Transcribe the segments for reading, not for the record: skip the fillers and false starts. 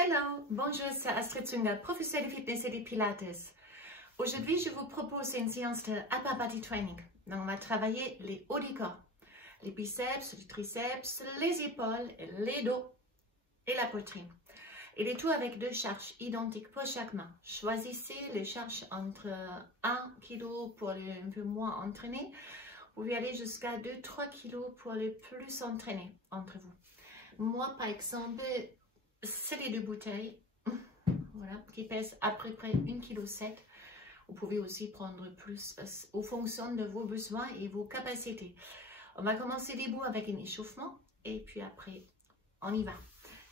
Hello, bonjour, c'est Astrid Zünger, professeure de fitness et de pilates. Aujourd'hui, je vous propose une séance de upper body training. Donc, on va travailler les hauts du corps, les biceps, les triceps, les épaules, les dos et la poitrine. Et le tout avec deux charges identiques pour chaque main. Choisissez les charges entre 1 kg pour les un peu moins entraînés. Vous pouvez aller jusqu'à 2-3 kg pour les plus entraînés entre vous. Moi, par exemple, c'est les deux bouteilles, voilà, qui pèsent à peu près 1,7 kg. Vous pouvez aussi prendre plus en fonction de vos besoins et vos capacités. On va commencer debout avec un échauffement et puis après, on y va.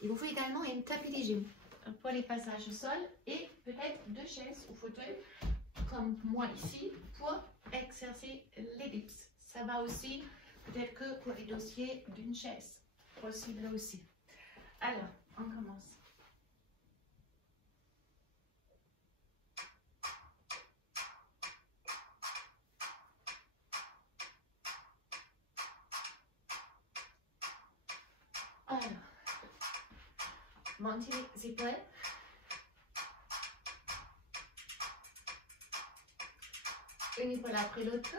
Il vous faut également un tapis de gym pour les passages au sol et peut-être deux chaises ou fauteuils comme moi ici pour exercer les dips. Ça va aussi peut-être que pour les dossiers d'une chaise, possible aussi. Alors, on commence. Alors, montez les épaules. Une épaule après l'autre.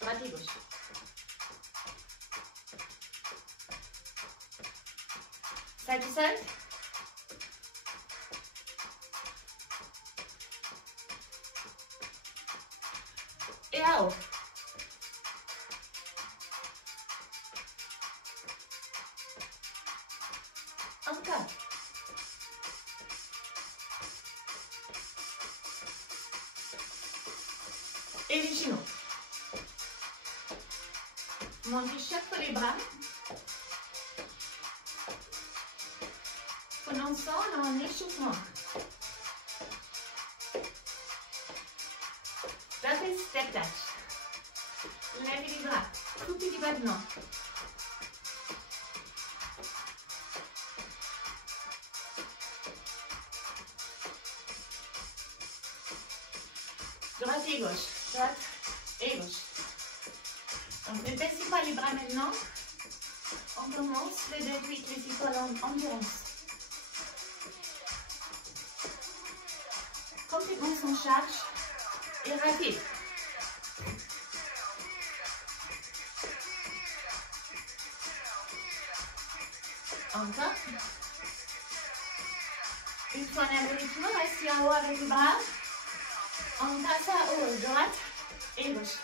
Droite et gauche. Side to side. Et à haut. Encore. Et les genoux. Montez chaque fois les bras. Prononçons en échauffement. Rapid step touch. Levez les bras. Coupez les battements. Droite et gauche. Droite et gauche. Donc, ne baissez pas les bras maintenant. On commence le début avec les épaules en endurance. Complètement sans charge et rapide. Encore. Une fois on a le rythme, restez en haut avec les bras. On passe à haut, droite et gauche.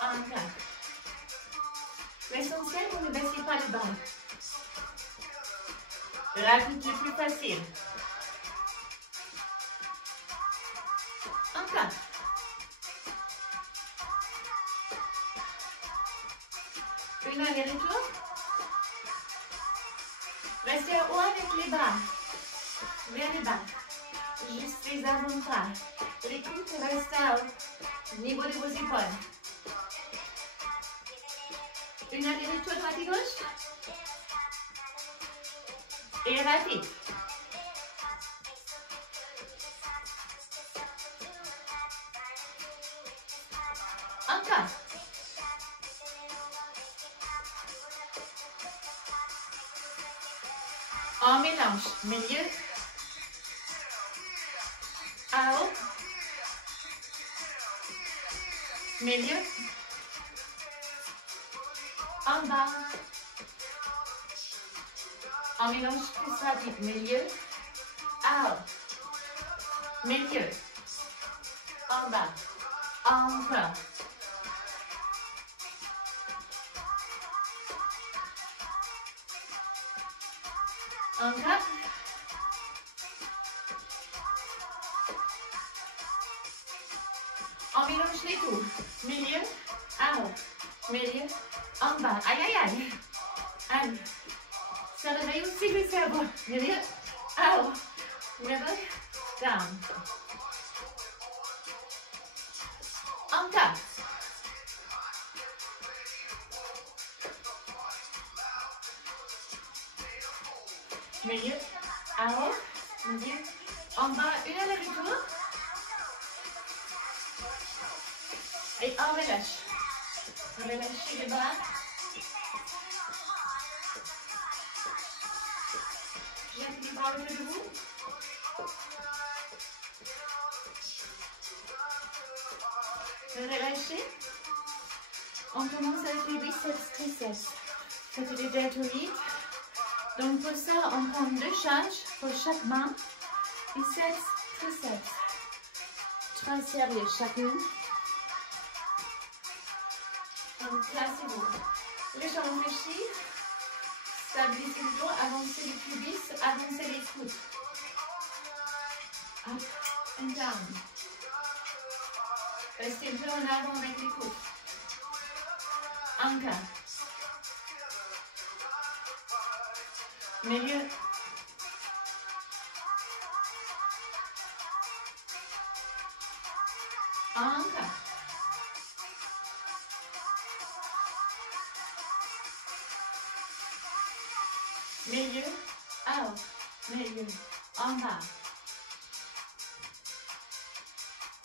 Encore. L'essentiel, vous ne baissez pas les bras. Rapide, le plus facile. Encore. Une aller-retour. Restez en haut avec les bras. Vers les bas. Juste les avant-bras. Les coudes restent au niveau de vos épaules. Une aller-retour droite et gauche. Et rapide. Encore. On mélange milieu, à haut, milieu, en bas. On mélange plus rapide, milieu, à haut, milieu, en bas, encore. Encore. On mélange les coups. Milieu, à haut. Milieu, en bas. Aïe, aïe, aïe. Allez. Ça réveille aussi le cerveau. Milieu, à haut. Level, down. Encore. milieu, Haut, milieu, en bas, une aller-retour. Et on relâche. Relâchez les bras. J'appuie par le debout. Relâchez. On commence avec les biceps, triceps. Ça fait déjà tout vite. Donc pour ça, on prend 2 charges pour chaque main. Biceps, triceps. 3 séries chacune. Donc placez-vous. Les jambes fléchies. Stabilisez le dos, avancez les pubis, avancez les coudes. Up and down. Restez un peu en avant avec les coudes. Encore. Milieu. Encore. Milieu, out, milieu, en bas.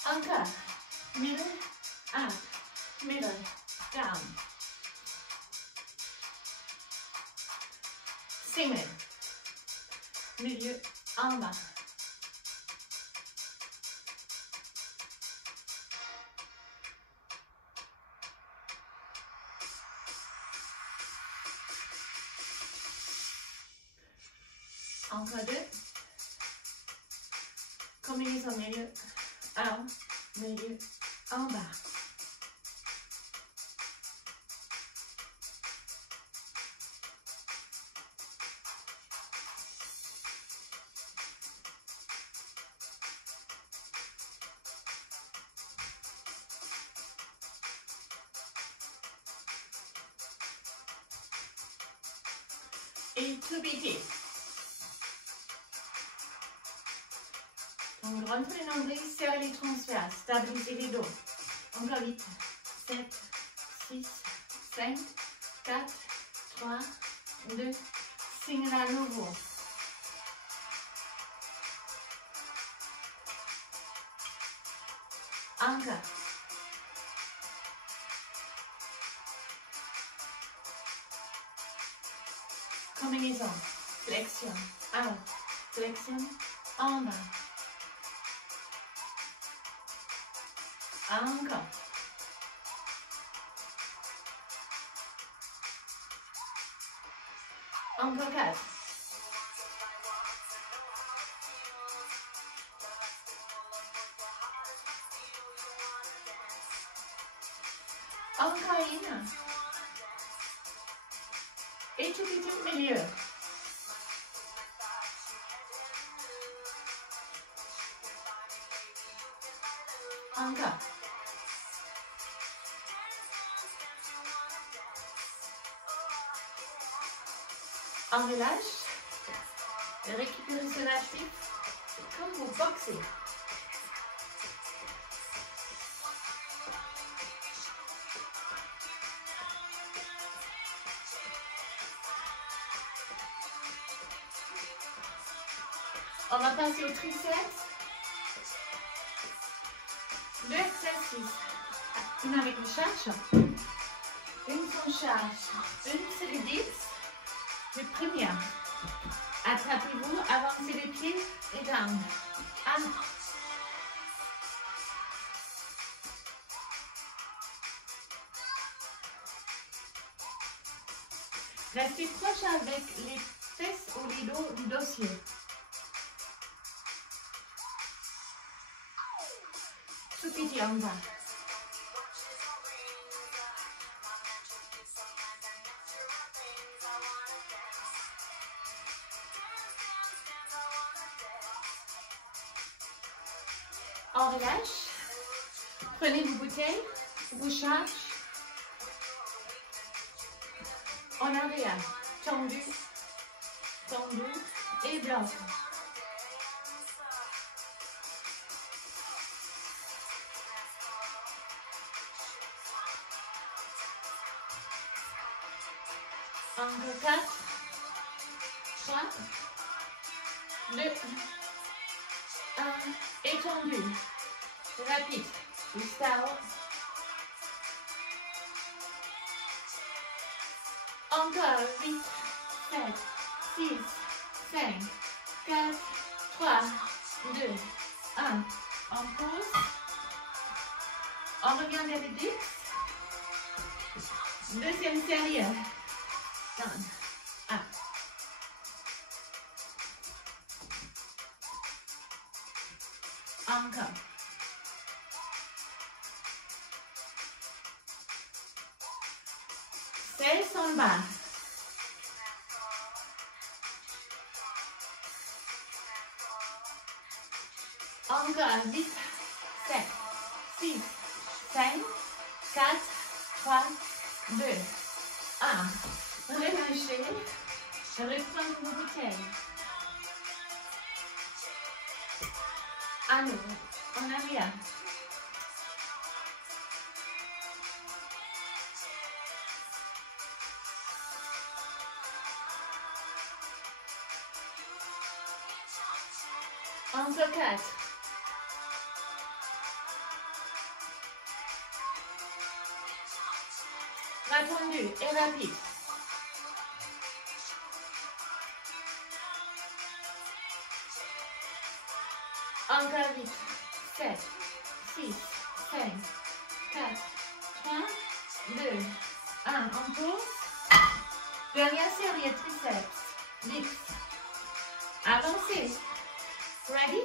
Encore. Middle, up, middle, down. Single. Milieu, en bas. Encore 2. Combinaison milieu, en, milieu, en bas. Et tout petit. Donc, rentrez les nombrils, serrez les transverses, stabilisez les dos. Encore 8, 7, 6, 5, 4, 3, 2, single à nouveau. Encore. Combinaison, flexion, out, flexion, en bas. Encore. Encore 4. Encore une. Et tout petit milieu. Encore. On relâche. Récupérez ce lâcher comme vous boxez. On va passer au triceps. 2 exercices. Une avec une charge. Une sans charge. Une c'est les dips. Le premier. Attrapez-vous, avancez les pieds et down. Un. Restez proche avec les fesses ou les dos du dossier. Tout petit en bas. On relâche. Prenez vos bouteilles, vous chargez. En arrière, tendu, tendu et bloc. Encore 4, 3, 2, 1, étendu, rapide, Gustavo. Encore 8, 7, 6, 5, 4, 3, 2, 1. On pose. On revient vers les dips. Deuxième série. Down. Up. Encore. Cesse en bas. Encore 8, 7, 6, 5, 4, 3, 2, 1. Relâchez. Je reprends vos bouteilles. À nouveau, en arrière. Encore 4. Attendu et rapide. Encore 8, 7, 6, 5, 4, 3, 2, 1. On pose. Dernière série, triceps, dips. Avancez. Ready?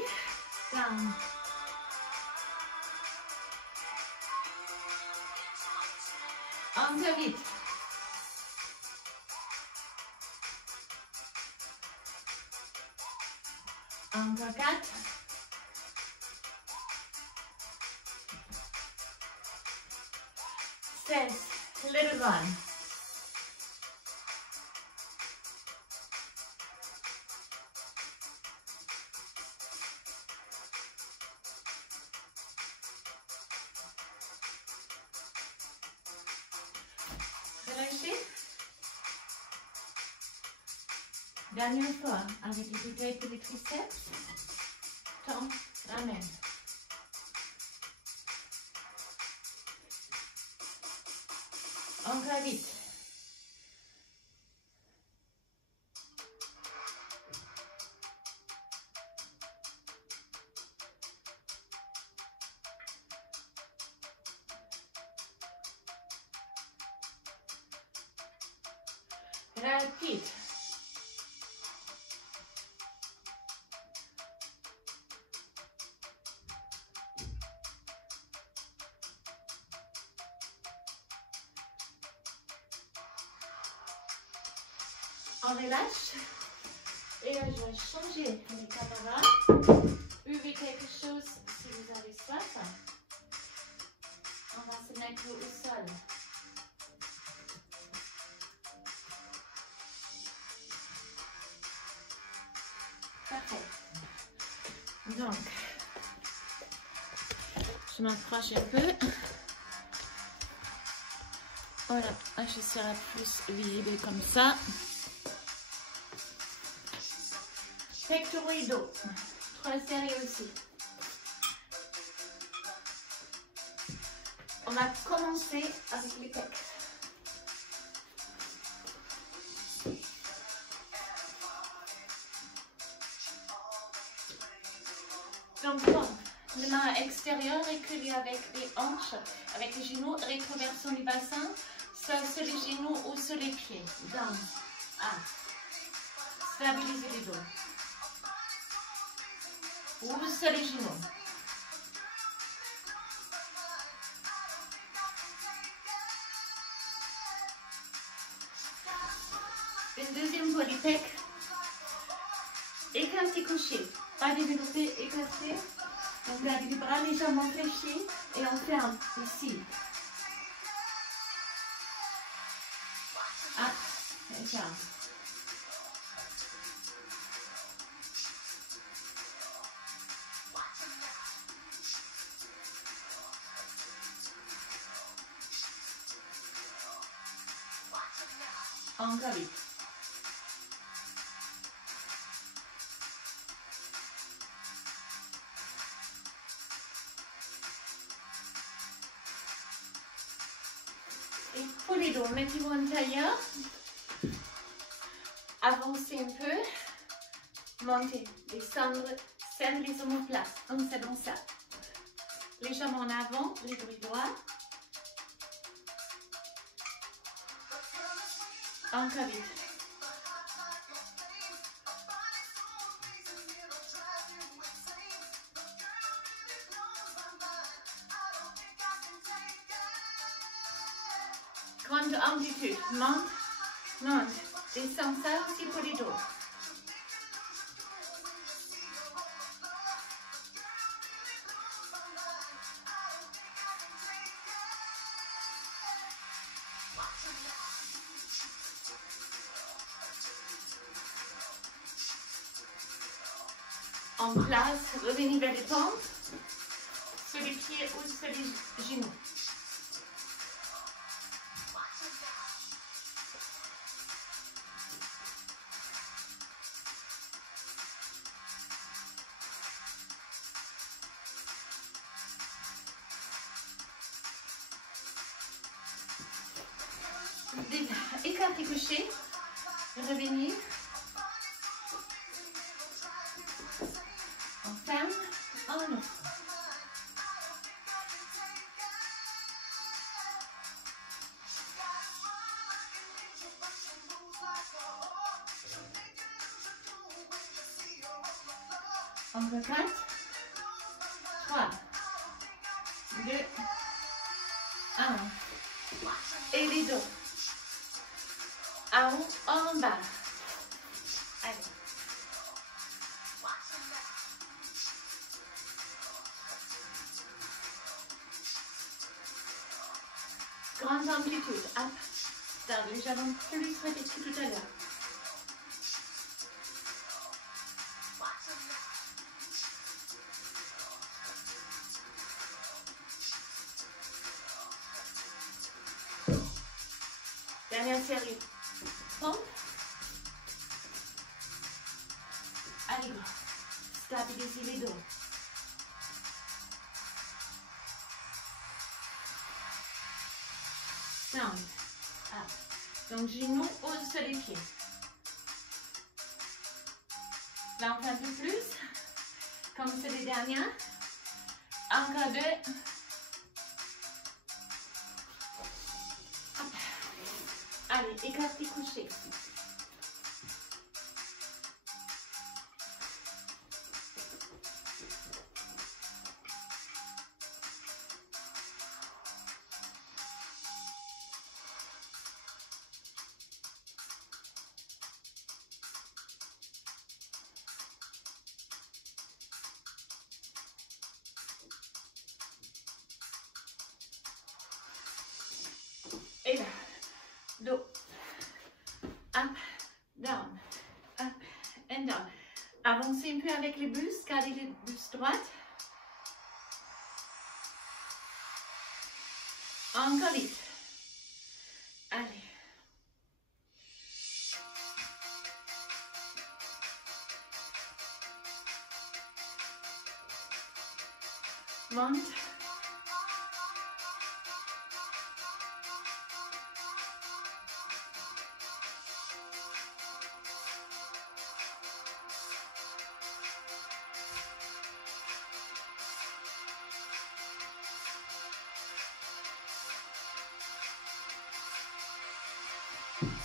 Down. Encore 8. Encore 4. Cesse. Little one. Relâchez. Dernière fois, avec les bouteilles pour les triceps. Tends, ramène. Encore vite. Rapide. On relâche. Et là, je vais changer les caméras. Buvez quelque chose si vous avez soif. On va se mettre au sol. Parfait. Donc, je m'approche un peu. Voilà, je serai plus visible comme ça. Pectoraux et dos. 3 séries aussi. On va commencer avec les pecs. Donc, les mains extérieures reculées avec les hanches, avec les genoux, rétroversion du bassin, soit sur les genoux ou sur les pieds. Down. Stabilisez les dos. Ou sur les genoux. Une deuxième fois les pecs. Écarté couché. Pas développé, écarté. Donc gardez les bras légèrement fléchis et on ferme ici. Et ferme. Encore vite. pour les dos. Mettez-vous en tailleur. Avancez un peu. Montez. Descendre. Serrez les omoplates. Donc c'est bon ça. Les jambes en avant, les bras droits. Encore vite. Grande amplitude. Monte, monte. Descends ça aussi pour les dos. En place, revenez vers les pentes, sur les pieds ou sur les genoux. Écartez couché, revenir. On ferme, on ouvre. Encore 4, 3, 2, 1. Et les dos. En haut, en bas. Allez. Grande amplitude. Up, down. Les jambes plus répétées tout à l'heure. Dernière série. Pompe. Allez, go. Stabilisez les dos. Down. Up. Donc, genoux au-dessus des pieds. Là, on fait un peu plus. Comme c'est les dernières. Encore 2. Allez, écartez couché. Et là, dos. Up, down, up and down. Avancez un peu avec les bustes, gardez les bustes droites. Encore vite. Allez. Monte.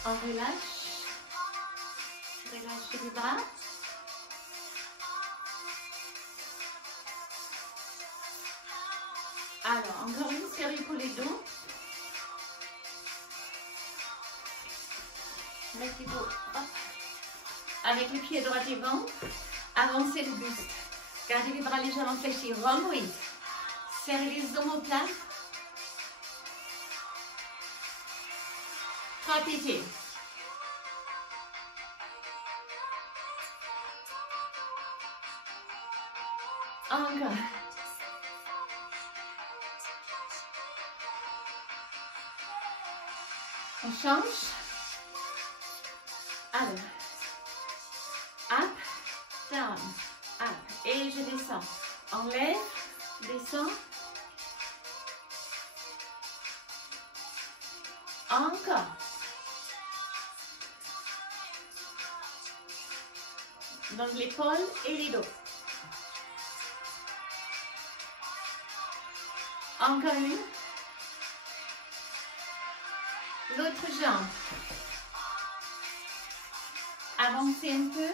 On relâche. Relâchez les bras. Alors, encore une série pour les dos. Mettez-vous avec les pieds droits et ventre. Avancez le buste. Gardez les bras légèrement fléchis. Rhomboïde. Serrez les omoplates. 3 pieds. Encore. On change. Alors. Up, down, up. Et je descends. Enlève, descends. Encore. Donc l'épaule et les dos. Encore une. L'autre jambe. Avancez un peu.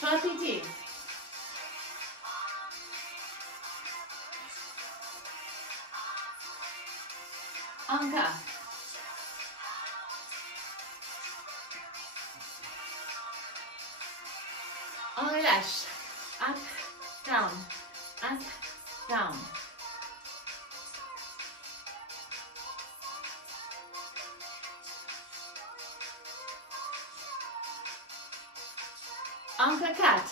Trois petits. Encore. On relâche. Up, down. Up, down. Encore 4.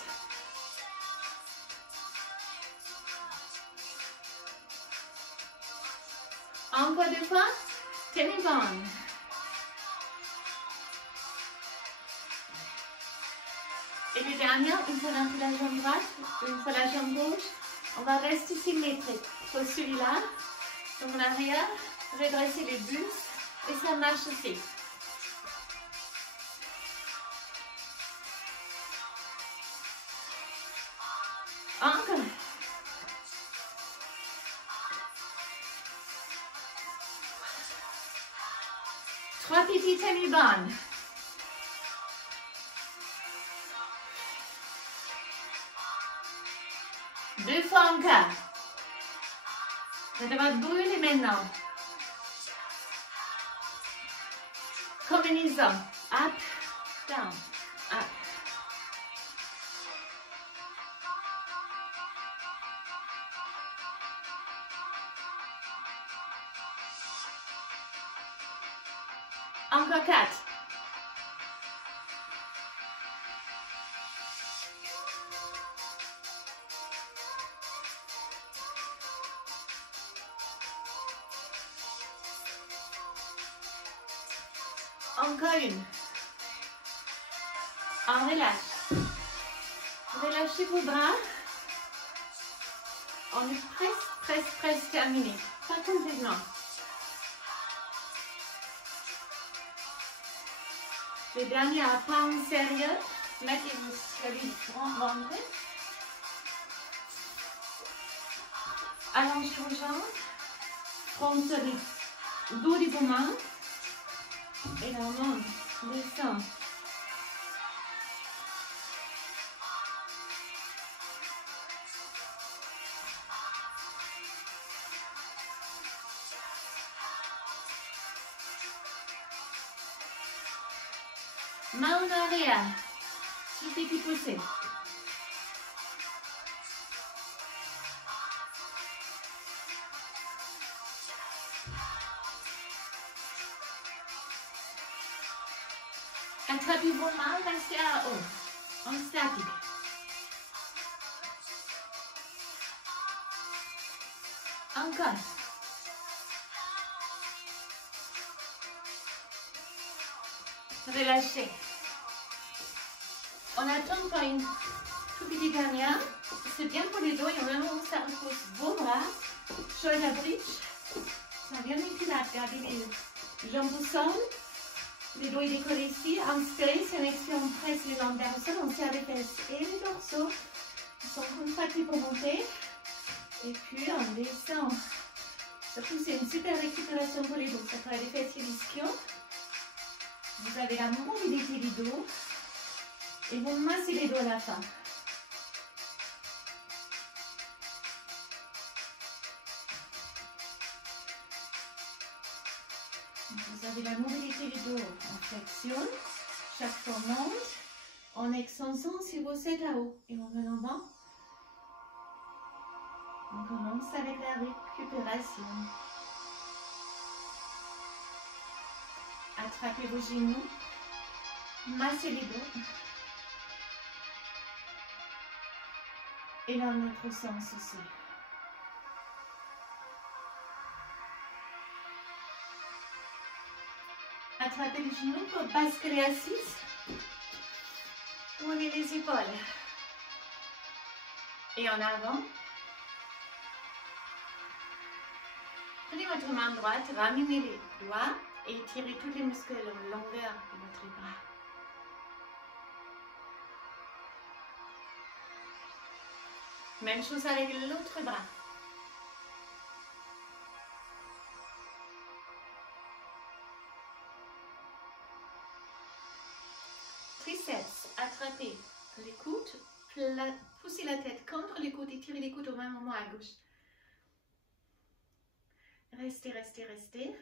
Encore 2 fois. Tenez bon. Et le dernier, une fois dans la jambe droite, une fois la jambe gauche, on va rester symétrique. Pour celui-là, donc en arrière, redresser les bustes et ça marche aussi. Encore. Trois petits tennis-bonnes. Deux fois encore. Ça va brûler maintenant. Combinaison. Up, down, up. Encore 4. Encore une. On relâche. Relâchez vos bras. On est presque terminé. Pas complètement. Le dernier à pas en sérieux. Mettez-vous sur les ventre. Allongez vos jambes. Front sur le dos de vos mains. Et là, on monte, descend. Main en arrière. Suffit de pousser. Attrapez vos mains, restez à haut, en statique. Encore. Relâchez. On attend pour une toute petite dernière. C'est bien pour les dos et vraiment ça repose vos bras. Shoulder bridge. Ça vient des pilates. Gardez les jambes au sol. Les dos décollés ici, inspirez, c'est une expire, on presse les jambes vers le sol, on serre les fesses et les dorsaux. Ils sont contractés pour monter. Et puis on descend. Surtout c'est une super récupération pour les dos. Ça travaille les fesses et l'ischio. Vous avez la mobilité du dos. Et vous massez les dos à la fin. Vous avez la mobilité du dos, on flexion, chaque fois on monte, en extension si vous êtes à haut et on va en bas. On commence avec la récupération. Attrapez vos genoux, massez les dos. Et dans l'autre sens aussi. Attrapez les genoux pour basculer assise. Roulez les épaules. Et en avant. Prenez votre main droite, ramenez les doigts et tirez tous les muscles en longueur de votre bras. Même chose avec l'autre bras. Triceps, attrapez les coudes, poussez la tête contre les coudes et tirez les coudes au même moment à gauche. Restez, restez, restez.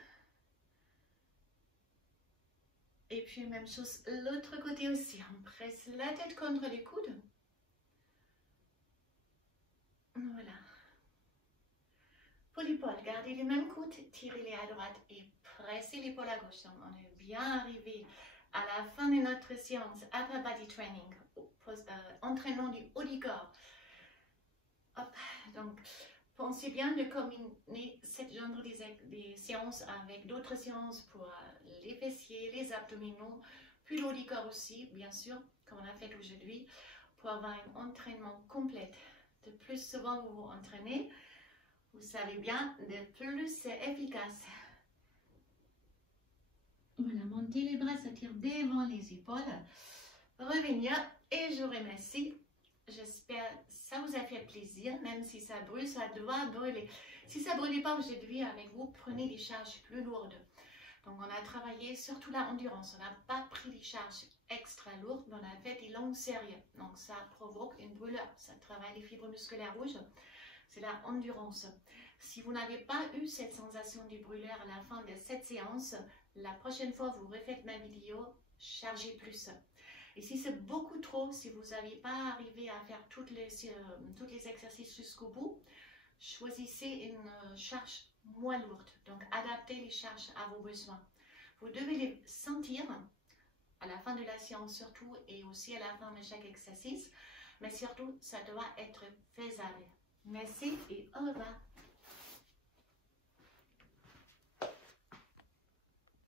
Et puis même chose l'autre côté aussi. On presse la tête contre les coudes. Voilà. Pour l'épaule, gardez les mêmes coudes, tirez-les à droite et pressez l'épaule à gauche. Donc on est bien arrivé à la fin de notre séance Upper Body Training, entraînement du haut du corps. Hop, donc pensez bien de combiner cette genre de séances avec d'autres séances pour les fessiers, les abdominaux, puis le haut du corps aussi, bien sûr, comme on a fait aujourd'hui, pour avoir un entraînement complet. De plus souvent vous vous entraînez, vous savez bien, de plus c'est efficace. Voilà, montez les bras, s'attire devant les épaules. Revenir et je vous remercie. J'espère que ça vous a fait plaisir, même si ça brûle, ça doit brûler. Si ça ne brûlait pas aujourd'hui avec vous, prenez des charges plus lourdes. Donc on a travaillé surtout la endurance, on n'a pas pris des charges extra lourdes, mais on a fait des longues séries. Donc ça provoque une brûlure, ça travaille les fibres musculaires rouges, c'est la endurance. Si vous n'avez pas eu cette sensation de brûlure à la fin de cette séance, la prochaine fois vous refaites ma vidéo, chargez plus. Et si c'est beaucoup trop, si vous n'avez pas arrivé à faire tous les exercices jusqu'au bout, choisissez une charge moins lourde. Donc adaptez les charges à vos besoins. Vous devez les sentir à la fin de la séance surtout et aussi à la fin de chaque exercice. Mais surtout, ça doit être faisable. Merci et au revoir.